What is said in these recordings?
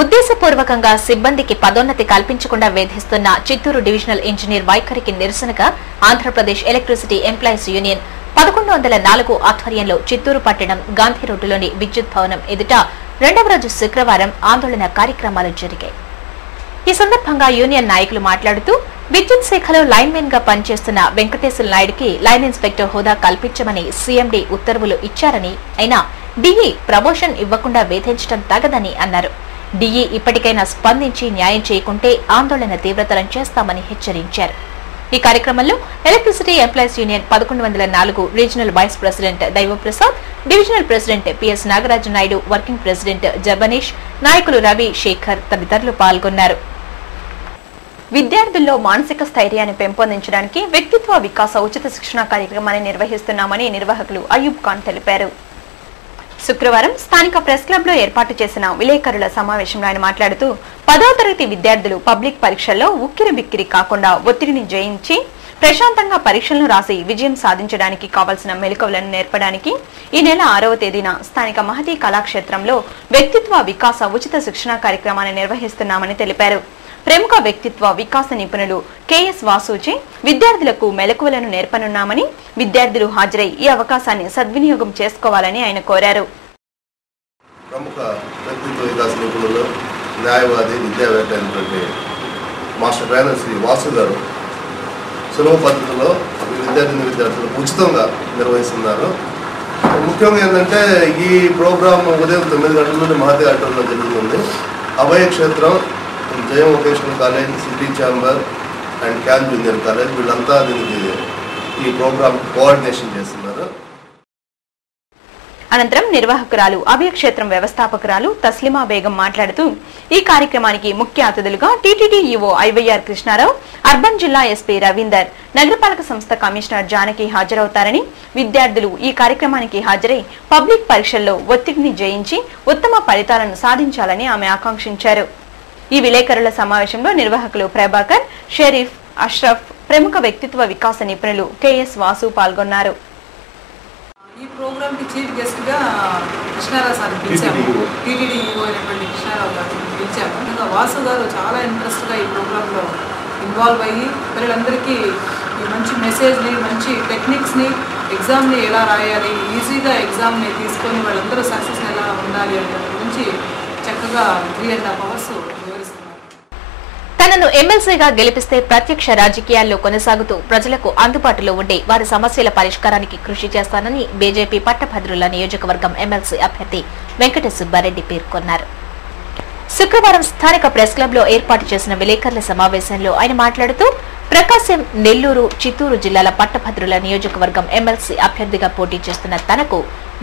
ఉద్దేశపూర్వకంగా సిబ్బందికి పదోన్నతి కల్పించకుండా వేధిస్తున్న చిత్తూరు డివిజనల్ ఇంజనీర్ వైఖరికి నిరసనగా ఆంధ్రప్రదేశ్ ఎలక్ట్రిసిటీ ఎంప్లాయీస్ యూనియన్ 1104 ఆధ్వర్యంలో చిత్తూరు పట్టణం గాంధీ రోడ్డులోని విద్యుత్ భవనం ఎదుట రెండవ రోజు శుక్రవారం ఆందోళన కార్యక్రమాలు జరిగాయి. ఈ సందర్భంగా యూనియన్ నాయకులు మాట్లాడుతూ విద్యుత్ శాఖలో లైన్మెన్ గా పనిచేస్తున్న వెంకటేశ్వర నాయుడుకి లైన్ ఇన్స్పెక్టర్ హోదా కల్పించమని సీఎండీ ఉత్తర్వులు ఇచ్చారని, అయినా డీఈ ప్రమోషన్ ఇవ్వకుండా వేధించడం తగదని అన్నారు. డీఈ ఇప్పటికైనా స్పందించి న్యాయం చేయకుంటే ఆందోళన తీవ్రతరం చేస్తామని హెచ్చరించారు. ఈ కార్యక్రమంలో electricity employees union 1104 regional vice president Daivaprasad, divisional president PS Nagaraju Naidu, working president Jabanish, నాయకులు రవి, శేఖర్ తదితరులు పాల్గొన్నారు. విద్యార్థుల్లో మానసిక స్థైర్యాన్ని పెంపొందించడానికి వ్యక్తిత్వ వికాస ఉచిత శిక్షణ కార్యక్రమాన్ని నిర్వహిస్తున్నామని నిర్వాహకులు అయూబ్ ఖాన్ తెలిపారు. శుక్రవారం స్థానిక ప్రెస్ క్లబ్ లో ఏర్పాటు చేసిన విలేకరుల సమావేశంలో ఆయన మాట్లాడుతూ 10వ తరగతి విద్యార్థులు పబ్లిక్ పరీక్షల్లో ఉక్కిరి బిక్కిరి కాకుండా ఒత్తిడిని జయించి ప్రశాంతంగా పరీక్షలను రాసి విజయం సాధించడానికి కావాల్సిన మెలకువలను నేర్పడానికి ఈ నెల 6వ తేదీన స్థానిక మహతి కళాక్షేత్రంలో వ్యక్తిత్వ వికాస ఉచిత శిక్షణ కార్యక్రమాన్ని నిర్వహిస్తున్నామని తెలిపారు. ప్రముఖ వ్యక్తిత్వ వికాస నిపుణులు కెఎస్ వాసూచి విద్యార్థులకు మెలకువలను నేర్పనున్నామని, విద్యార్థులు హాజరై ఈ అవకాశాన్ని సద్వినియోగం చేసుకోవాలని ఆయన కోరారు. ప్రముఖ వ్యక్తిత్వ వికాస నిపుణులు, న్యాయవాది, విద్యావేత్త అయినటువంటి మాస్టర్ ట్రైనర్ శ్రీ వాసు గారు సులభ పద్ధతిలో విద్యార్థులకు ఉచితంగా నిర్వహిస్తున్నారు. ముఖ్యంగా ఏంటంటే ఈ ప్రోగ్రాం ఉదయం 9 గంటల నుండి మహతి ఆటంలో జరుగుతుంది. అభయ క్షేత్రం, జయం vocational college, city chamber and can junior college వీళ్ళంతా దీనికి ఈ ప్రోగ్రామ్ కోఆర్డినేషన్ చేస్తున్నారు. అనంతరం నిర్వాహకురాలు అభయక్షేత్రం వ్యవస్థాపకురాలు తస్లిమా బేగం మాట్లాడుతూ ఈ కార్యక్రమానికి ముఖ్య అతిథులుగా TTD EO IYR Krishnarao, urban జిల్లా ఎస్పీ రవీందర్, నగరపాలక సంస్థ కమిషనర్ జానకి హాజరవుతారని, విద్యార్థులు ఈ కార్యక్రమానికి హాజరై పబ్లిక్ పరీక్షల్లో ఒత్తిడిని జయించి ఉత్తమ ఫలితాలను సాధించాలని ఆమె ఆకాంక్షించారు. ఈ విలేకరుల సమావేశంలో నిర్వాహకులు ప్రభాకర్, షరీఫ్, అష్రఫ్, ప్రముఖ వ్యక్తిత్వ వికాస నిపుణులు కెఎస్ వాసు పాల్గొన్నారు. ఈ ప్రోగ్రామ్ కి చీఫ్ గెస్ట్ గా కృష్ణారావు సార్ పిలిచాము. టీటీడీ ఈవో అయినటువంటి కృష్ణారావు గారిని పిలిచాము. ఇంకా వాసు గారు చాలా ఇంట్రెస్ట్ గా ఈ ప్రోగ్రామ్ లో ఇన్వాల్వ్ అయ్యి పిల్లలందరికీ ఈ మంచి మెసేజ్ని, మంచి టెక్నిక్స్ని, ఎగ్జామ్ని ఎలా రాయాలి, ఈజీగా ఎగ్జామ్ని తీసుకొని వాళ్ళందరూ సక్సెస్ ఎలా ఉండాలి అనే గురించి చక్కగా 3.5 hours వివరిస్తున్నారు. తనను ఎమ్మెల్సీగా గెలిపిస్తే ప్రత్యక్ష రాజకీయాల్లో కొనసాగుతూ ప్రజలకు అందుబాటులో ఉండే వారి సమస్యల పరిష్కారానికి కృషి చేస్తానని బీజేపీ పట్టభద్రుల నియోజకవర్గం ఎమ్మెల్సీ అభ్యర్థి వెంకట సుబ్బారెడ్డి పేర్కొన్నారు. శుక్రవారం స్థానిక ప్రెస్ క్లబ్ లో ఏర్పాటు చేసిన విలేకరుల సమావేశంలో ఆయన మాట్లాడుతూ ప్రకాశం, నెల్లూరు, చిత్తూరు జిల్లాల పట్టభద్రుల నియోజకవర్గం ఎమ్మెల్సీ అభ్యర్థిగా పోటీ చేస్తున్న తనకు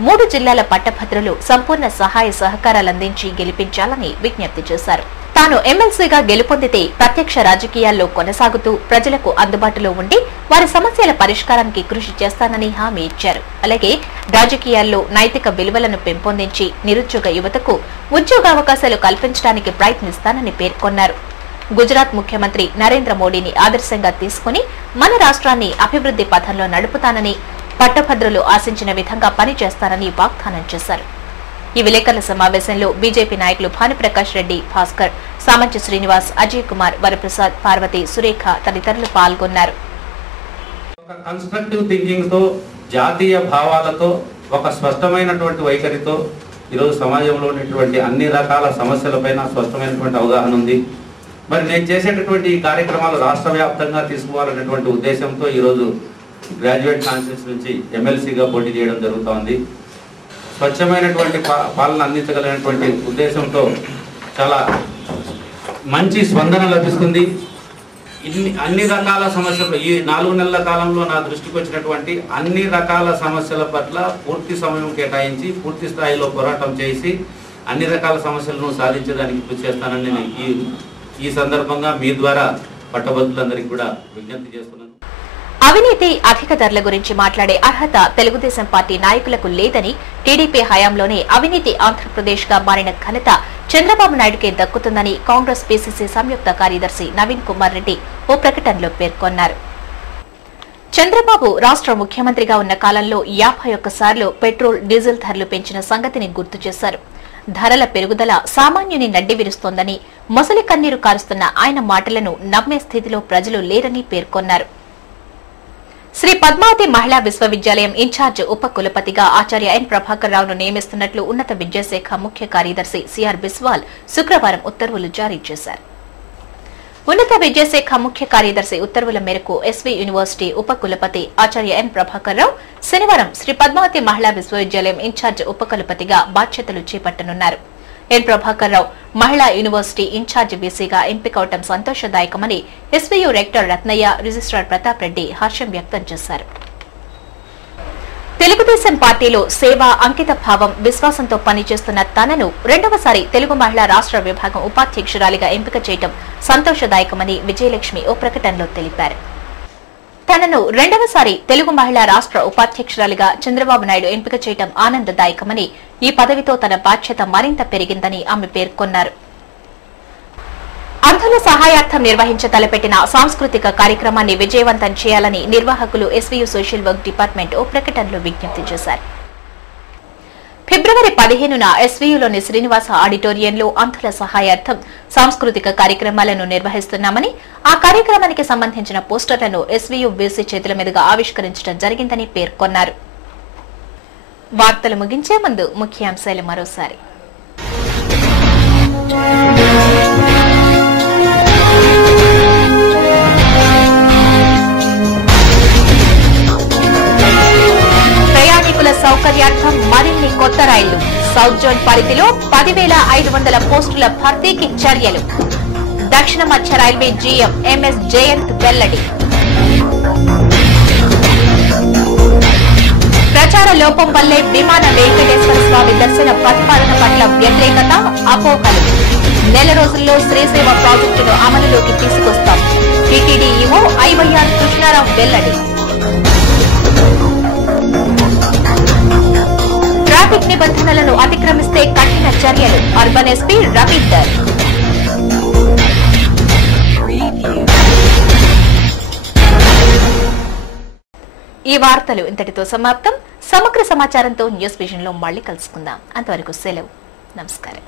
3 జిల్లాల పట్టభద్రులు సంపూర్ణ సహాయ సహకారాలందించి గెలిపించాలని విజ్ఞప్తి చేశారు. తాను ఎమ్మెల్సీగా గెలుపొందితే ప్రత్యక్ష రాజకీయాల్లో కొనసాగుతూ ప్రజలకు అందుబాటులో ఉండి వారి సమస్యల పరిష్కారానికి కృషి చేస్తానని హామీ ఇచ్చారు. అలాగే రాజకీయాల్లో నైతిక విలువలను పెంపొందించి నిరుద్యోగ యువతకు ఉద్యోగావకాశాలు కల్పించడానికి ప్రయత్నిస్తానని పేర్కొన్నారు. గుజరాత్ ముఖ్యమంత్రి నరేంద్ర మోడీని ఆదర్శంగా తీసుకుని మన రాష్ట్రాన్ని అభివృద్ధి పథంలో నడుపుతానని, పట్టభద్రులు ఆశించిన విధంగా పనిచేస్తానని వాగ్దానం చేశారు. ఈ విలేకరుల సమావేశంలో బీజేపీ నాయకులు భానుప్రకాష్ రెడ్డి, భాస్కర్, సామంచి శ్రీనివాస్, అజయ్ కుమార్, వరప్రసాద్, పార్వతి, సురేఖ తదితరులు పాల్గొన్నారు. కన్స్ట్రక్టివ్ థింకింగ్ తో, జాతీయ భావాలతో, ఒక స్పష్టమైనటువంటి వైఖరితో ఈరోజు సమాజంలో ఉన్నటువంటి అన్ని రకాల సమస్యలపైన స్పష్టమైనటువంటి అవగాహన ఉంది. మరి నేను చేసేటటువంటి ఈ కార్యక్రమాలు రాష్ట్ర వ్యాప్తంగా తీసుకోవాలనేటువంటి ఉద్దేశంతో ఈరోజు గ్రాడ్యుయేట్ కాన్స్టిట్యూన్సీ నుంచి ఎమ్మెల్సీగా పోటీ చేయడం జరుగుతోంది. స్వచ్ఛమైనటువంటి పాలన అందించగలిగినటువంటి ఉద్దేశంతో చాలా మంచి స్పందన లభిస్తుంది. అన్ని రకాల సమస్యలు ఈ 4 నెలల కాలంలో నా దృష్టికి వచ్చినటువంటి అన్ని రకాల సమస్యల పట్ల పూర్తి సమయం కేటాయించి పూర్తి స్థాయిలో పోరాటం చేసి అన్ని రకాల సమస్యలను సాధించడానికి కృషి చేస్తానని నేను ఈ సందర్భంగా మీ ద్వారా పట్టభద్రులందరికీ కూడా విజ్ఞప్తి చేస్తున్నాను. అవినీతి, అధిక ధరల గురించి మాట్లాడే అర్హత తెలుగుదేశం పార్టీ నాయకులకు లేదని, టీడీపీ హయాంలోనే అవినీతి ఆంధ్రప్రదేశ్ గా మారిన ఘనత చంద్రబాబు నాయుడుకే దక్కుతుందని కాంగ్రెస్ పీసీసీ సంయుక్త కార్యదర్శి నవీన్ కుమార్ రెడ్డి ఓ ప్రకటనలో పేర్కొన్నారు. చంద్రబాబు రాష్ట్ర ముఖ్యమంత్రిగా ఉన్న కాలంలో 51 సార్లు పెట్రోల్, డీజిల్ ధరలు పెంచిన సంగతిని గుర్తు చేశారు. ధరల పెరుగుదల సామాన్యుని నడ్డి విరుస్తోందని, మొసలి కన్నీరు కారుస్తున్న ఆయన మాటలను నమ్మే స్థితిలో ప్రజలు లేరని పేర్కొన్నారు. శ్రీ పద్మావతి మహిళా విశ్వవిద్యాలయం ఇన్ఛార్జ్ ఉప కులపతిగా ఆచార్య ఎన్ ప్రభాకర్ రావును నియమిస్తున్నట్లు ఉన్నత విద్యాశాఖ ముఖ్య కార్యదర్శి సిఆర్ బిస్వాల్ శుక్రవారం ఉత్తర్వులు జారీ చేశారు. ఉన్నత విద్యాశాఖ ముఖ్య కార్యదర్శి ఉత్తర్వుల మేరకు ఎస్వీ యూనివర్సిటీ ఉప కులపతి ఆచార్య ఎన్ ప్రభాకర్ రావు శనివారం శ్రీ పద్మావతి మహిళా విశ్వవిద్యాలయం ఇన్ఛార్జ్ ఉప కులపతిగా బాధ్యతలు చేపట్టనున్నారు. ఎన్ ప్రభాకర్ రావు మహిళా యూనివర్సిటీ ఇన్ఛార్జ్ వీసీగా ఎంపికవటం సంతోషదాయకమని SVU rector Ratnaiah, registrar Pratap Reddy హర్షం వ్యక్తం చేశారు. తెలుగుదేశం పార్టీలో సేవ, అంకిత భావం, విశ్వాసంతో పనిచేస్తున్న తనను రెండవసారి తెలుగు మహిళా రాష్ట్ర విభాగం ఉపాధ్యక్షురాలిగా ఎంపిక చేయడం సంతోషదాయకమని విజయలక్ష్మి ఓ ప్రకటనలో తెలిపారు. తనను రెండవసారి తెలుగు మహిళా రాష్ట్ర ఉపాధ్యక్షురాలిగా చంద్రబాబు నాయుడు ఎంపిక చేయడం ఆనందదాయకమని, ఈ పదవితో తన బాధ్యత మరింత పెరిగిందని ఆమె పేర్కొన్నారు. అంధుల సహాయార్థం నిర్వహించ తలపెట్టిన సాంస్కృతిక కార్యక్రమాన్ని విజయవంతం చేయాలని నిర్వాహకులు ఎస్వీయూ సోషల్ వర్క్ డిపార్ట్మెంట్ ఓ ప్రకటనలో విజ్ఞప్తి చేశారు. ఫిబ్రవరి 15న ఎస్వీయూలోని శ్రీనివాస ఆడిటోరియంలో అంధుల సహాయార్థం సాంస్కృతిక కార్యక్రమాలను నిర్వహిస్తున్నామని, ఆ కార్యక్రమానికి సంబంధించిన పోస్టర్లను ఎస్వీయూ వీసీ చేతుల మీదుగా ఆవిష్కరించడం జరిగిందని పేర్కొన్నారు. వార్తలు ముగించే ముందు ముఖ్యాంశాలు మరోసారి. ప్రయాణికుల సౌకర్యార్థం మరిన్ని కొత్త రైళ్లు, సౌత్ జోన్ పరిధిలో 10,500 పోస్టుల భర్తీకి చర్యలు. దక్షిణ మధ్య రైల్వే జీఎం ఎంఎస్ జయంత్ వెల్లడి. ప్రచార లోపం వల్లే విమాన వెంకటేశ్వర స్వామి దర్శన ప్రతిపాదన పట్ల వ్యతిరేకత, అపోహలు. నెల రోజుల్లో శ్రీసేవ ప్రాజెక్టును అమలులోకి తీసుకొస్తాం. టీటీడీ ఈవో ఐవైఆర్ కృష్ణారావు వెల్లడి. ట్రాఫిక్ నిబంధనలను అతిక్రమిస్తే కఠిన చర్యలు, అర్బన్ ఎస్పీ రవీందర్. ఈ వార్తలు ఇంతటితో సమాప్తం. సమగ్ర సమాచారంతో న్యూస్ విజన్ లో మళ్లీ కలుసుకుందాం. అంతవరకు సెలవు. నమస్కారం.